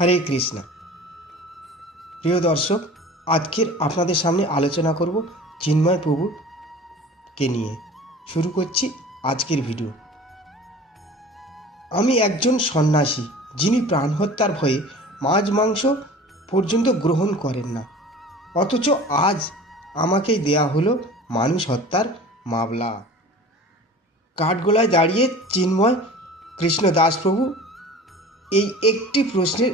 হরে কৃষ্ণ। প্রিয় দর্শক, আজকের আপনাদের সামনে আলোচনা করব চিন্ময় প্রভুকে নিয়ে। শুরু করছি আজকের ভিডিও। আমি একজন সন্ন্যাসী, যিনি প্রাণহত্যার ভয়ে মাছ মাংস পর্যন্ত গ্রহণ করেন না। অথচ আজ আমাকেই দেয়া হলো মানুষ হত্যার মামলা। কাঠগোলায় দাঁড়িয়ে চিন্ময় কৃষ্ণ দাসপ্রভু এই একটি প্রশ্নের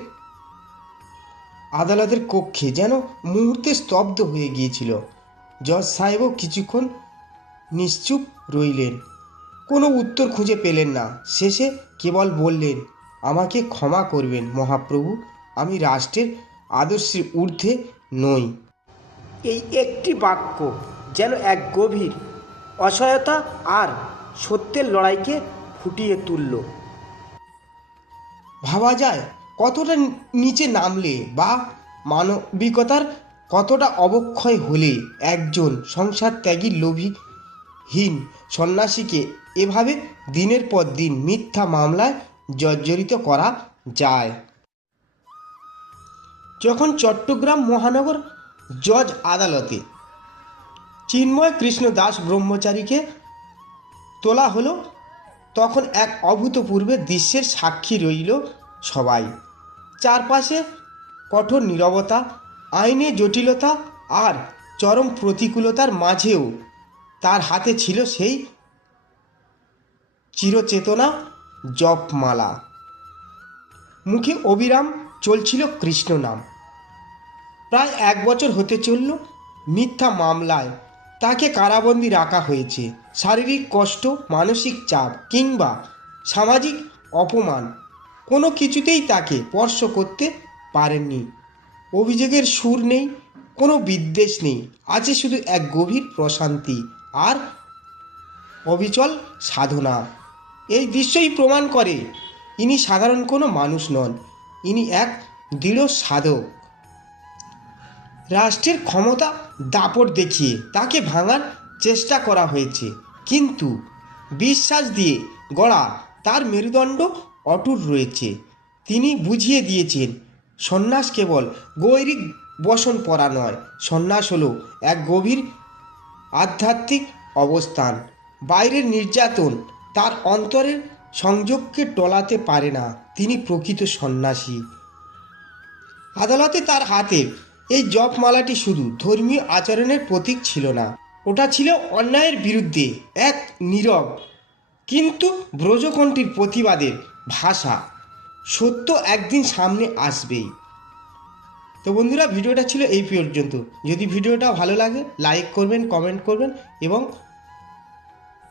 আদালতের কক্ষে যেন মুহূর্তে স্তব্ধ হয়ে গিয়েছিল। জজ সাহেবও কিছুক্ষণ নিশ্চুপ রইলেন। কোনো উত্তর খুঁজে পেলেন না। শেষে কেবল বললেন, আমাকে ক্ষমা করবেন মহাপ্রভু, আমি রাষ্ট্রের আদর্শের ঊর্ধ্বে নই। এই একটি বাক্য যেন এক গভীর অসহায়তা আর সত্যের লড়াইকে ফুটিয়ে তুলল। ভাবা যায় কতটা নিচে নামলে বা মানবিকতার কতটা অবক্ষয় হলে একজন সংসার ত্যাগী লোভীহীন সন্ন্যাসীকে এভাবে দিনের পর দিন মিথ্যা মামলায় জর্জরিত করা যায়। যখন চট্টগ্রাম মহানগর জজ আদালতে চিন্ময় কৃষ্ণ দাস ব্রহ্মচারীকে তোলা হলো তখন এক অভূতপূর্বে দৃশ্যের সাক্ষী রইল সবাই। চারপাশে কঠোর নীরবতা, আইনে জটিলতা আর চরম প্রতিকূলতার মাঝেও তার হাতে ছিল সেই চিরচেতনা জপমালা। মুখে অবিরাম চলছিল কৃষ্ণ নাম। প্রায় এক বছর হতে চলল মিথ্যা মামলায় তাকে কারাবন্দি রাখা হয়েছে। শারীরিক কষ্ট, মানসিক চাপ কিংবা সামাজিক অপমান, কোনো কিছুতেই তাকে স্পর্শ করতে পারেননি। অভিযোগের সুর নেই, কোনো বিদ্বেষ নেই, আছে শুধু এক গভীর প্রশান্তি আর অবিচল সাধনা। এই দৃশ্যই প্রমাণ করে, ইনি সাধারণ কোনো মানুষ নন, ইনি এক দৃঢ় সাধক। রাষ্ট্রের ক্ষমতা দাপট দেখিয়ে তাকে ভাঙার চেষ্টা করা হয়েছে। কিন্তু বিশ্বাস দিয়ে গড়া তার মেরুদণ্ড অটুট রয়েছে। তিনি বুঝিয়ে দিয়েছেন, সন্ন্যাস কেবল গৈরিক বসন পরা নয়, সন্ন্যাস হলো এক গভীর আধ্যাত্মিক অবস্থান। বাইরের নির্যাতন তার অন্তরের সংযোগকে টলাতে পারে না। তিনি প্রকৃত সন্ন্যাসী। আদালতে তার হাতের এই জপমালাটি শুধু ধর্মীয় আচরণের প্রতীক ছিল না, ওটা ছিল অন্যায়ের বিরুদ্ধে এক নীরব কিন্তু ব্রজকণ্ঠীর প্রতিবাদের ভাষা। সত্য একদিন সামনে আসবেই। তো বন্ধুরা, ভিডিওটা ছিল এই পর্যন্ত। যদি ভিডিওটা ভালো লাগে লাইক করবেন কমেন্ট করবেন এবং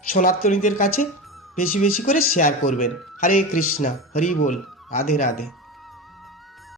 সনাতনীদের কাছে বেশি বেশি করে শেয়ার করবেন। হরে কৃষ্ণা, হরি বল, রাধে রাধে।